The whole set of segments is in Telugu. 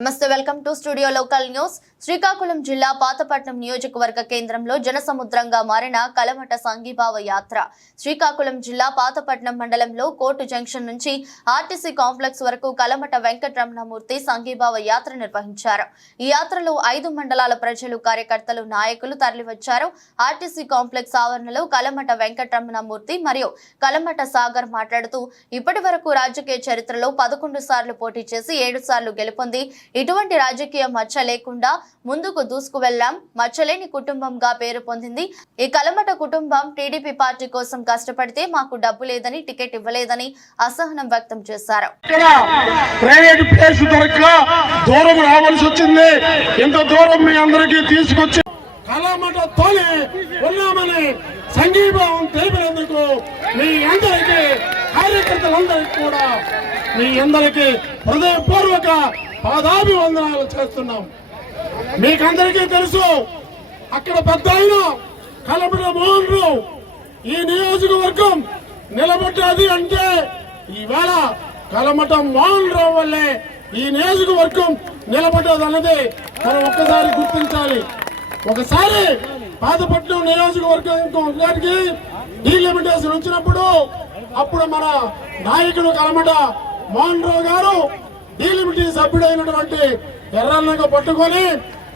నమస్తే welcome to studio local news. Srikakulam జిల్లా పాతపట్నం నియోజకవర్గ కేంద్రంలో జనసముద్రంగా మారిన కలమట సంఘీభావ యాత్ర. శ్రీకాకుళం జిల్లా పాతపట్నం మండలంలో కోర్టు జంక్షన్ నుంచి ఆర్టీసీ కాంప్లెక్స్ వరకు కలమట వెంకటరమణమూర్తి సంఘీభావ యాత్ర నిర్వహించారు. ఈ యాత్రలో ఐదు మండలాల ప్రజలు కార్యకర్తలు నాయకులు తరలివచ్చారు. ఆర్టీసీ కాంప్లెక్స్ ఆవరణలో కలమట వెంకటరమణమూర్తి మరియు కలమట సాగర్ మాట్లాడుతూ ఇప్పటి వరకు రాజకీయ చరిత్రలో పదకొండు సార్లు పోటీ చేసి ఏడు సార్లు గెలుపొంది ఇటువంటి రాజకీయ మచ్చ లేకుండా ముందుకు దూసుకు వెళ్ళాం మచ్చలేని కుటుంబంగా పేరు పొందింది. ఈ కలమట కుటుంబం టీడీపీ పార్టీ కోసం కష్టపడితే మాకు డబ్బు లేదని టికెట్ ఇవ్వలేదని అసహనం వ్యక్తం చేశారు. ఇక్కడ ప్రైవేట్ ప్లేస్ దొరక దూరం రావాల్సి వచ్చింది. ఇంత దూరం మీ అందరికీ తీసుకొచ్చి కళామట తోలి ఉన్నామని సంఘీభావం తెలిపినందుకు మీ అందరికీ కార్యకర్తలందరికీ కూడా మీ అందరికీ హృదయపూర్వక పాదాభివందనాలు చేస్తున్నాం. మీకందరికీ తెలుసు అక్కడ పెద్ద ఆయన కలపడ మోహన్ రావు ఈ నియోజకవర్గం నిలబడ్డది అంటే ఈవేళ కలమట మోహన్ రావు వల్లే ఈ నియోజకవర్గం నిలబడ్డది అన్నది మనం ఒక్కసారి గుర్తించాలి. ఒకసారి పాతపట్నం నియోజకవర్గం డీలిమిటేషన్ వచ్చినప్పుడు అప్పుడు మన నాయకుడు కలమట మోహన్ రావు గారు డీలిమిటీ సభ్యుడైనటువంటి ఎర్రన్నగా పట్టుకొని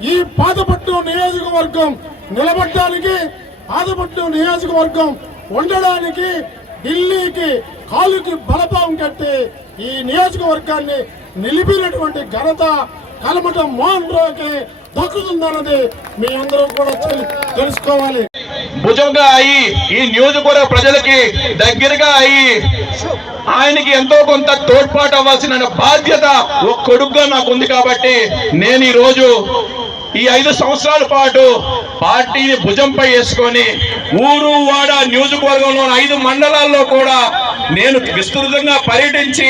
ఈ పాతపట్టు నియోజకవర్గం నిలబడటానికి పాతపట్టు నియోజకవర్గం ఉండడానికి ఢిల్లీకి కాలుకి బలపాం కట్టి ఈ నియోజకవర్గాన్ని నిలిపినటువంటి ఘనత కలమట మోహన్ రావుకి దక్కుతుందన్నది మీ అందరూ కూడా తెలుసుకోవాలి. భుజంగా అయి ఈ నియోజకవర్గ ప్రజలకి దగ్గరగా అయి ఆయనకి ఎంతో కొంత తోడ్పాటు అవ్వాల్సిన బాధ్యత ఒక కొడుకుగా నాకు ఉంది కాబట్టి నేను ఈరోజు ఈ ఐదు సంవత్సరాల పాటు పార్టీని భుజంపై వేసుకొని ఊరు వాడ నియోజకవర్గంలో ఐదు మండలాల్లో కూడా నేను విస్తృతంగా పర్యటించి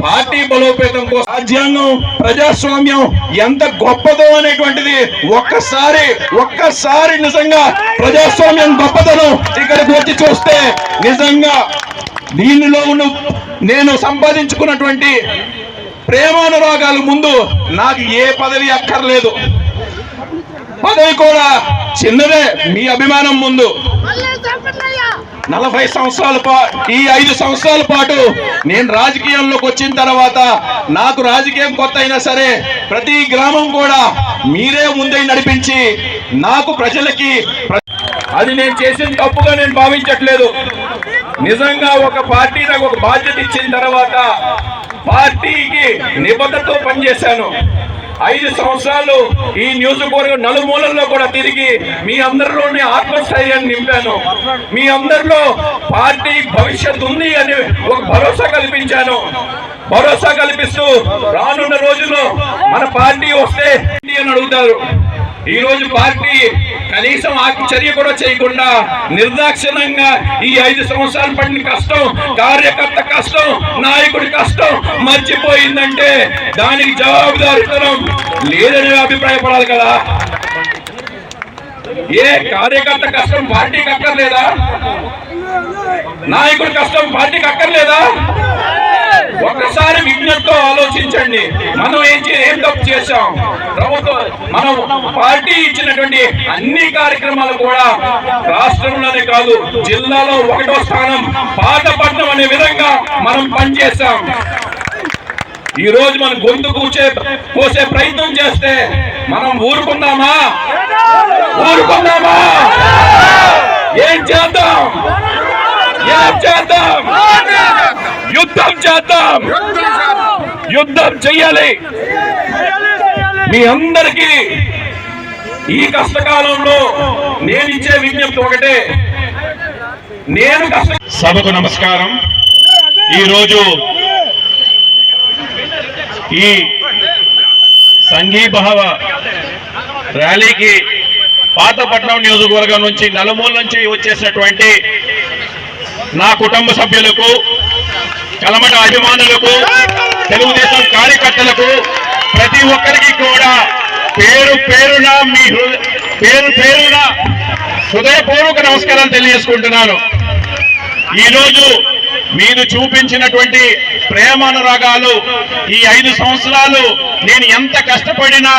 పార్టీ బలోపేతం కోసం రాజ్యాంగం ప్రజాస్వామ్యం ఎంత గొప్పదో అనేటువంటిది ఒక్కసారి ఒక్కసారి నిజంగా ప్రజాస్వామ్యం గొప్పదనం ఇక్కడికి వచ్చి చూస్తే నిజంగా దీనిలో ఉన్న నేను సంపాదించుకున్నటువంటి ప్రేమానురాగాలు ముందు నాకు ఏ పదవి అక్కర్లేదు. పదవి కూడా చిన్నదే మీ అభిమానం ముందు. నలభై సంవత్సరాల పా ఈ ఐదు సంవత్సరాల పాటు నేను రాజకీయంలోకి వచ్చిన తర్వాత నాకు రాజకీయం కొత్త అయినా సరే ప్రతి గ్రామం కూడా మీరే ముందే నడిపించి నాకు ప్రజలకి ప్ర- అది నేను చేసిన తప్పుగా నేను భావించట్లేదు. నిజంగా ఒక పార్టీ నాకు ఒక బాధ్యత ఇచ్చిన తర్వాత పార్టీకి నిబద్ధతో పనిచేశాను. ఐదు సంవత్సరాలు ఈ నియోజకవర్గం నలుమూలల్లో కూడా తిరిగి మీ అందరిలోని ఆత్మస్థైర్యాన్ని నింపాను. మీ అందరిలో పార్టీ భవిష్యత్తు ఉంది అని ఒక భరోసా కల్పించాను. భరోసా కల్పిస్తూ రానున్న రోజుల్లో మన పార్టీ వస్తే అని అడుగుతారు. ఈ రోజు పార్టీ కనీసం ఆ చర్య కూడా చేయకుండా నిర్దాక్షిణంగా ఈ ఐదు సంవత్సరాలు పడిన కష్టం కార్యకర్త కష్టం నాయకుడి కష్టం మర్చిపోయిందంటే దానికి జవాబుదారితనం లేదని అభిప్రాయపడాలి కదా. ఏ కార్యకర్త కష్టం పార్టీకి అక్కర్లేదా? నాయకుడి కష్టం పార్టీకి అక్కర్లేదా? ఒకసారి విజ్ఞప్తితో ఆలోచించండి. మనం ఏం ఏం తప్పు చేశాం? ప్రభుత్వం మనం పార్టీ ఇచ్చినటువంటి అన్ని కార్యక్రమాలు కూడా రాష్ట్రంలోనే కాదు జిల్లాలో ఒకటో స్థానం పాతపట్నం అనే విధంగా మనం పనిచేశాం. ఈ రోజు మనం గొంతు కూర్చే పోసే ప్రయత్నం చేస్తే మనం ఊరుకుందామా? ఊరుకుందామా? ఏం చేద్దాం? చేద్దాం. యుద్ధం చేద్దాం. యుద్ధం చెయ్యాలి. మీ అందరికీ ఈ కష్టకాలంలో నేను ఇచ్చే విజ్ఞప్తి ఒకటే. నేను కష్ట సభకు నమస్కారం. ఈరోజు ఈ సంఘీభావ ర్యాలీకి పాతపట్నం నియోజకవర్గం నుంచి నలుమూల నుంచి వచ్చేసినటువంటి నా కుటుంబ సభ్యులకు కలమట అభిమానులకు తెలుగుదేశం కార్యకర్తలకు ప్రతి ఒక్కరికి కూడా పేరు పేరున మీ హృ- పేరు పేరున హృదయపూర్వక నమస్కారాలు తెలియజేసుకుంటున్నాను. ఈరోజు మీరు చూపించినటువంటి ప్రేమానురాగాలు ఈ ఐదు సంవత్సరాలు నేను ఎంత కష్టపడినా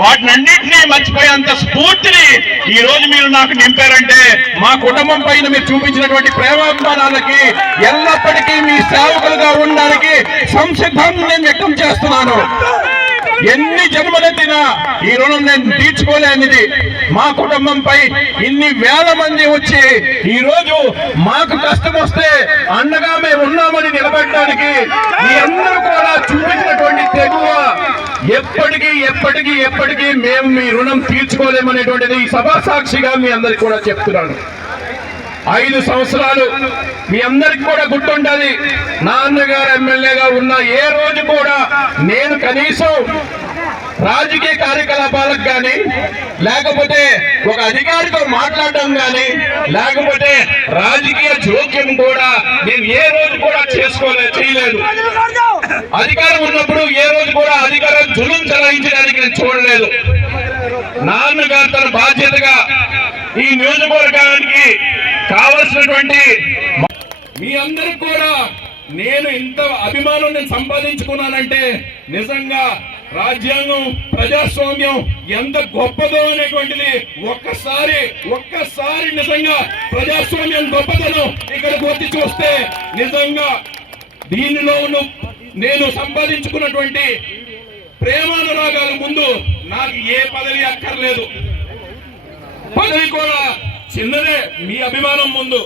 వాటినన్నింటినీ మర్చిపోయేంత స్ఫూర్తిని ఈ రోజు మీరు నాకు నింపారంటే మా కుటుంబం పైన మీరు చూపించినటువంటి ప్రేమాభిమానాలకి ఎల్లప్పటికీ మీ సేవకులుగా ఉండడానికి సంసిద్ధం నేను వ్యక్తం చేస్తున్నాను. ఎన్ని జన్మలెత్తినా ఈ రుణం నేను తీర్చుకోలేనిది. మా కుటుంబంపై ఇన్ని వేల మంది వచ్చి ఈ రోజు మాకు కష్టం వస్తే అండగా మేము ఉన్నామని నిలబెట్టడానికి మీ అందరూ కూడా చూపించినటువంటి తెగువ ఎప్పటికీ ఎప్పటికీ ఎప్పటికీ మేము మీ రుణం తీర్చుకోలేమనేటువంటిది ఈ సభా సాక్షిగా మీ అందరికి కూడా చెప్తున్నాను. ఐదు సంవత్సరాలు మీ అందరికి కూడా గుర్తుంటది. నాన్నగారు ఎమ్మెల్యేగా ఉన్న ఏ రోజు కూడా నేను కనీసం రాజకీయ కార్యకలాపాలకు కానీ లేకపోతే ఒక అధికారితో మాట్లాడడం కానీ లేకపోతే రాజకీయ జోక్యం కూడా నేను ఏ రోజు కూడా చేసుకోలేదు చేయలేదు. అధికారం ఉన్నప్పుడు ఏ రోజు కూడా అధికారం జులుం చలాయించడానికి నేను చూడలేదు. నాన్నగారు తన బాధ్యతగా ఈ నియోజకవర్గానికి కావలసినటువంటి మీ అందరికి కూడా నేను ఇంత అభిమానం నేను సంపాదించుకున్నానంటే నిజంగా రాజ్యాంగం ప్రజాస్వామ్యం ఎంత గొప్పదో అనేటువంటిది ఒక్కసారి ఒక్కసారి నిజంగా ప్రజాస్వామ్యం గొప్పతనం ఇక్కడ వచ్చి చూస్తే నిజంగా దీనిలో నేను సంపాదించుకున్నటువంటి ప్రేమానురాగాల ముందు నాకు ఏ పదవి అక్కర్లేదు. పదవి కూడా చిన్నదే మీ అభిమానం ముందు.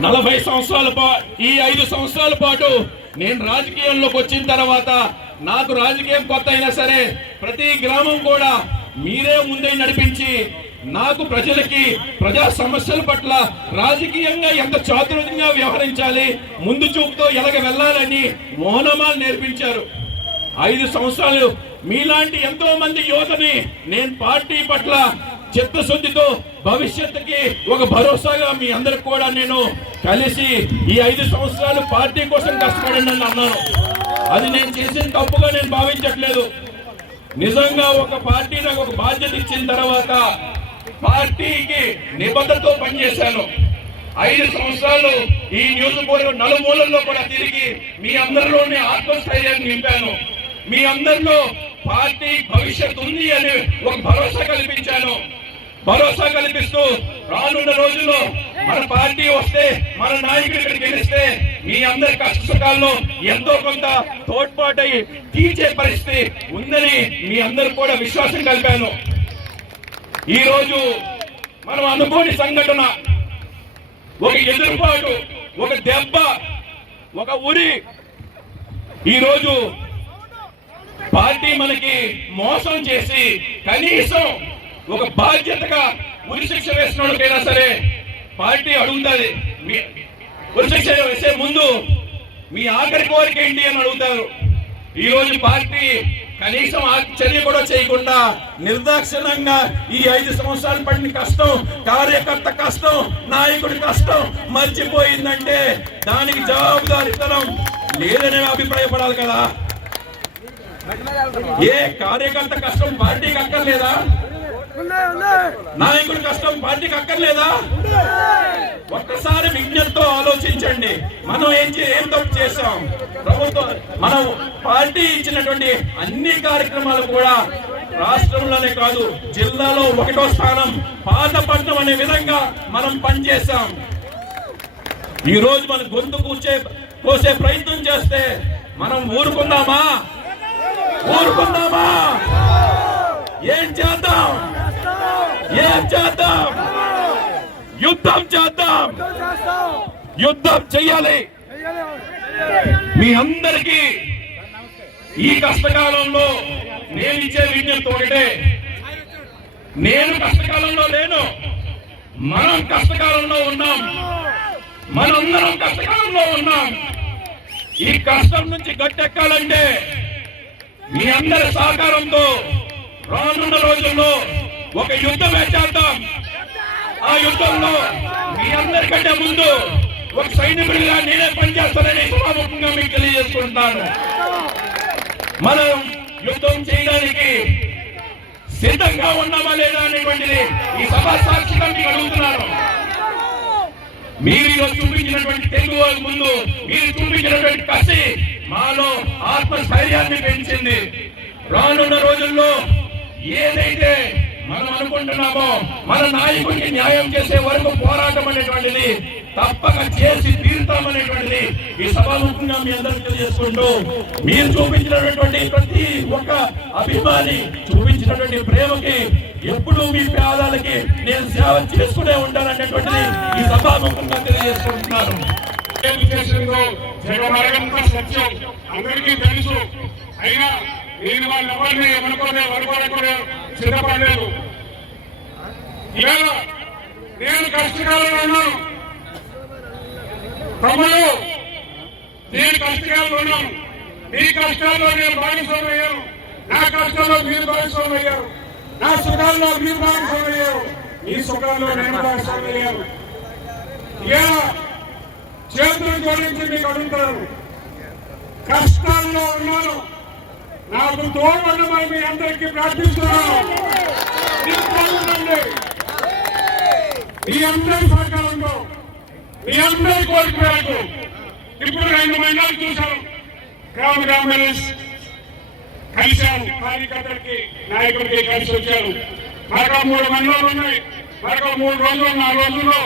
నలభై సంవత్సరాల ఈ ఐదు సంవత్సరాల పాటు నేను రాజకీయంలోకి వచ్చిన తర్వాత నాకు రాజకీయం కొత్త అయినా సరే ప్రతి గ్రామం కూడా మీరే ముందే నడిపించి నాకు ప్రజలకి ప్రజా సమస్యల పట్ల రాజకీయంగా ఎంత చాతుర్యంగా వ్యవహరించాలి ముందు చూపుతో ఎలాగ వెళ్ళాలని మౌనమాలు నేర్పించారు. ఐదు సంవత్సరాలు మీలాంటి ఎంతో మంది యువతని నేను పార్టీ పట్ల చిత్తశుద్ధితో భవిష్యత్తుకి ఒక భరోసాగా మీ అందరికి కూడా నేను కలిసి ఈ ఐదు సంవత్సరాలు పార్టీ కోసం కష్టపడండి అని అన్నాను. అది నేను చేసిన తప్పుగా నేను భావించట్లేదు. నిజంగా ఒక పార్టీ నాకు ఒక బాధ్యత ఇచ్చిన తర్వాత పార్టీకి నిబద్ధతతో పనిచేశాను. ఐదు సంవత్సరాలు ఈ నియోజకవర్గం నలుమూలల్లో కూడా తిరిగి మీ అందరిలోనే ఆత్మస్థైర్యాన్ని నింపాను. మీ అందరిలో పార్టీ భవిష్యత్తు ఉంది అని ఒక భరోసా కల్పించాను. భరోసా కల్పిస్తూ రానున్న రోజుల్లో మన పార్టీ వస్తే మన నాయకుడు ఇక్కడ గెలిస్తే మీ అందరి కష్ట సుఖాల్లో ఎంతో కొంత తోడ్పాటై తీర్చే పరిస్థితి ఉందని మీ అందరు కూడా విశ్వాసం కలిపాను. ఈ రోజు మనం అనుకోని సంఘటన ఒక ఎదురుపాటు ఒక దెబ్బ ఒక ఉరి. ఈరోజు పార్టీ మనకి మోసం చేసి కనీసం ఒక బాధ్యతగా ఉరిశిక్ష వేసిన వాళ్ళకైనా సరే పార్టీ అడుగుతుంది. మీ వేసే ముందు మీ ఆఖరి కోరిక ఏంటి అని అడుగుతారు. ఈ రోజు పార్టీ కనీసం చర్య కూడా చేయకుండా నిర్దాక్షిణంగా ఈ ఐదు సంవత్సరాలు పడిన కష్టం కార్యకర్త కష్టం నాయకుడి కష్టం మర్చిపోయిందంటే దానికి జవాబుదారితనం లేదనే అభిప్రాయపడాలి కదా. ఏ కార్యకర్త కష్టం పార్టీకి అక్కర్లేదా? నాయకుడి కష్టం పార్టీకి అక్కర్లేదా? ఒక్కసారి విజ్ఞతతో ఆలోచించండి. మనం ఏం ఏం తప్పు చేసాం ప్రభుత్వం మనం పార్టీ ఇచ్చినటువంటి అన్ని కార్యక్రమాలు కూడా రాష్ట్రంలోనే కాదు జిల్లాలో ఒకటో స్థానం పాతపట్నం అనే విధంగా మనం పనిచేసాం ఈ రోజు మన గొంతు కూర్చే కోసే ప్రయత్నం చేస్తే మనం ఊరుకుందామా? ఊరుకుందామా? ఏం చేద్దాం? ఏం చేద్దాం? యుద్ధం చేద్దాం. యుద్ధం చెయ్యాలి. మీ అందరికీ ఈ కష్టకాలంలో నేను ఇచ్చే విజ్ఞప్తి ఒకటే. నేను కష్టకాలంలో లేను. మనం కష్టకాలంలో ఉన్నాం. మనందరం కష్టకాలంలో ఉన్నాం. ఈ కష్టం నుంచి గట్టెక్కాలంటే మీ అందరి సహకారంతో రానున్న రోజుల్లో ఒక యుద్ధం చేద్దాం ఆ యుద్ధంలో మీ అందరికంటే ముందు ఒక సైనికుడిగా నేనే పనిచేస్తానని సభాముఖంగా మీకు తెలియజేసుకుంటున్నాను. మనం యుద్ధం చేయడానికి సిద్ధంగా ఉన్నామా లేదా అనేటువంటిది ఈ సభా సాక్షిగా మీకు అడుగుతున్నాను. మీరు చూపించినటువంటి తెలుగు వాళ్ళ ముందు మీరు చూపించినటువంటి కసి మాలో ఆత్మస్థైర్యాన్ని పెంచింది. రానున్న రోజుల్లో ఏదైతే మనం అనుకుంటున్నామో మన నాయకుడికి న్యాయం చేసే వరకు పోరాటం అనేటువంటిది తప్పక చేసి తీరుతామనేటువంటిది ఈ సభాముఖంగా మీ అందరికీ తెలియజేసుకుంటూ మీరు చూపించినటువంటి ప్రతి ఒక్క అభిమాని చూపించినటువంటి ప్రేమకి ఎప్పుడూ మీ పేదాలకి నేను సేవ చేసుకునే ఉంటాననేటువంటిది ఈ సభాముఖంగా తెలియజేసుకుంటున్నాను. అందరికీ తెలుసు. అయినా నేను వాళ్ళ ఎవరిని అనుకోలే అనుకోలే సిద్ధపడలేదు ఇవాళ నేను కష్టకాలంలో ఉన్నాను. తమ్ముడు నేను కష్టకాలంలో ఉన్నాను. మీ కష్టాల్లో నేను భాగస్వామి అయ్యాను. నా కష్టాల్లో మీరు భాగస్వామి అయ్యారు. నా సుఖాల్లో మీరు భాగస్వామి అయ్యారు. మీ సుఖాల్లో నేను భాగస్వామి అయ్యాను. ఇలా చేతులు జోడించి మీకు అడుగుతారు కష్టాల్లో ఉన్నాను. నాకు తోడుపడమని మీ అందరికీ ప్రార్థిస్తున్నాను. మీ అందరి సహకారంతో మీ అందరి కోరిక మేరకు ఇప్పుడు రెండు మండలాలు చూశాను. గ్రామ గ్రామ కలిశాను కార్యకర్తలకి నాయకుడికి కలిసి వచ్చాను మరొక మూడు మండలాలు ఉన్నాయి. మరొక మూడు రోజులు నాలుగు రోజుల్లో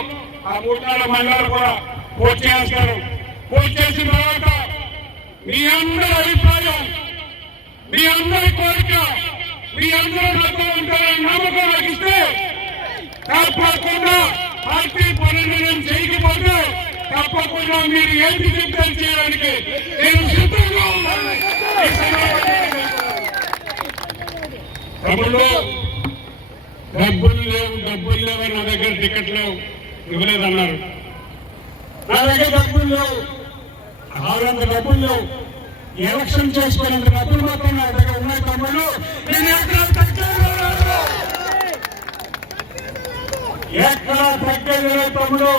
ఆ మూడు నాలుగు మండలాలు కూడా పూర్తి చేస్తారు. పూర్తి చేసిన తర్వాత మీ అందరి అభిప్రాయం మీ అందరి కోరిక మీ అందరూ నాతో ఉంటారని నమ్మకం నాకు ఇస్తే తప్పకుండా పార్టీ పనులు చేయకపోతే తప్పకుండా మీరు ఏంటి సిద్ధం చేయడానికి నేను సిద్ధంగా ఉన్నాను. తమ్ముళ్ళు డబ్బులు లేవు డబ్బులు లేవు నా దగ్గర టికెట్ లేవు. ఇవ్వలేదన్నారు. నా దగ్గర డబ్బులు లేవు. ఆరంత డబ్బులు లేవు. ఎలక్షన్ చేసుకునేంత డబ్బులు మాత్రం నా దగ్గర ఉన్నాయి తమ్ముళ్ళు నేను ఎక్కడా తగ్గలేదు ఎక్కడ తగ్గేది లేదు తమ్ముడు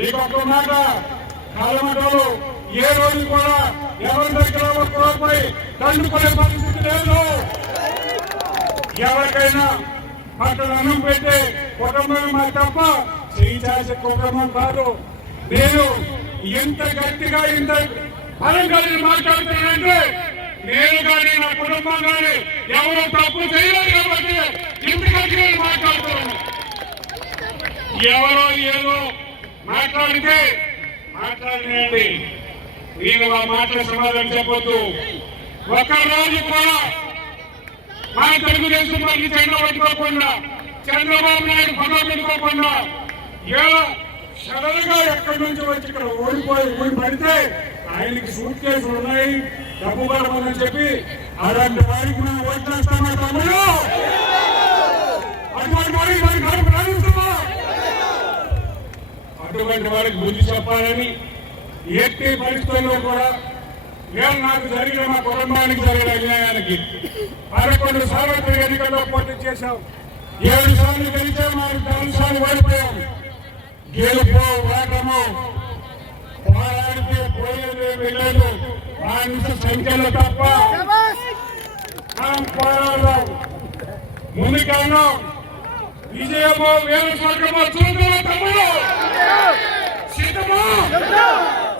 మీకు ఒక మాట కాలమటలు ఏ రోజు కూడా ఎవరి దగ్గర ఒక్క తండ్రుకునే పరిస్థితి లేదు. ఎవరికైనా అక్కడ అన్నం పెట్టే కుటుంబం మాకు తప్ప చేయి కుటుంబం కాదు. నేను ఎంత గట్టిగా ఇంత బలం కలిగి మాట్లాడుతున్నానంటే నేను కానీ నా కుటుంబం కానీ ఎవరు తప్పు చేయలేదు కాబట్టి ఇంటికి నేను మాట్లాడుతున్నాను. ఎవరో ఏదో మాట్లాడితే మాట్లాడినండి. నేను ఆ మాటల సమాధానం చెప్పొద్దు. ఒక్క రోజు కూడా మన తెలుగుదేశం పార్టీ చెండ పట్టుకోకుండా చంద్రబాబు నాయుడు ఫోటో పెట్టుకోకుండా ఏదో సడన్గా ఎక్కడి నుంచి వచ్చి ఇక్కడ ఓడిపోయి ఊడి పడితే ఆయనకి సూట్ కేసులు ఉన్నాయి డబ్బు పడమని చెప్పి అలాంటి వారికి మనం ఓట్లేస్తామా తమ్ముడు? అటువంటి వారికి వారికి కడుపు రాణిస్తామా అటువంటి వారికి బుద్ధి చెప్పాలని ఎట్టి పరిస్థితుల్లో కూడా నేను నాకు జరిగిన మా కుటుంబానికి జరిగిన అన్యాయానికి పదకొండు సార్లు ఎన్నికల్లో పోటీ చేశాం. ఏడు సార్లు గెలిచాం నాలుగు నాలుగు సార్లు ఓడిపోయాం. గెలుపు ఓటము పోరాడితే పోయేది లేదు మానస సంఖ్యలు తప్ప మనం పోరాడదాం ముందుకన్నా విజయమో వేరు స్వర్గమో చూద్దాం తమ్ముడు సిద్ధమా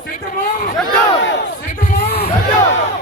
సిద్ధమా సిద్ధమా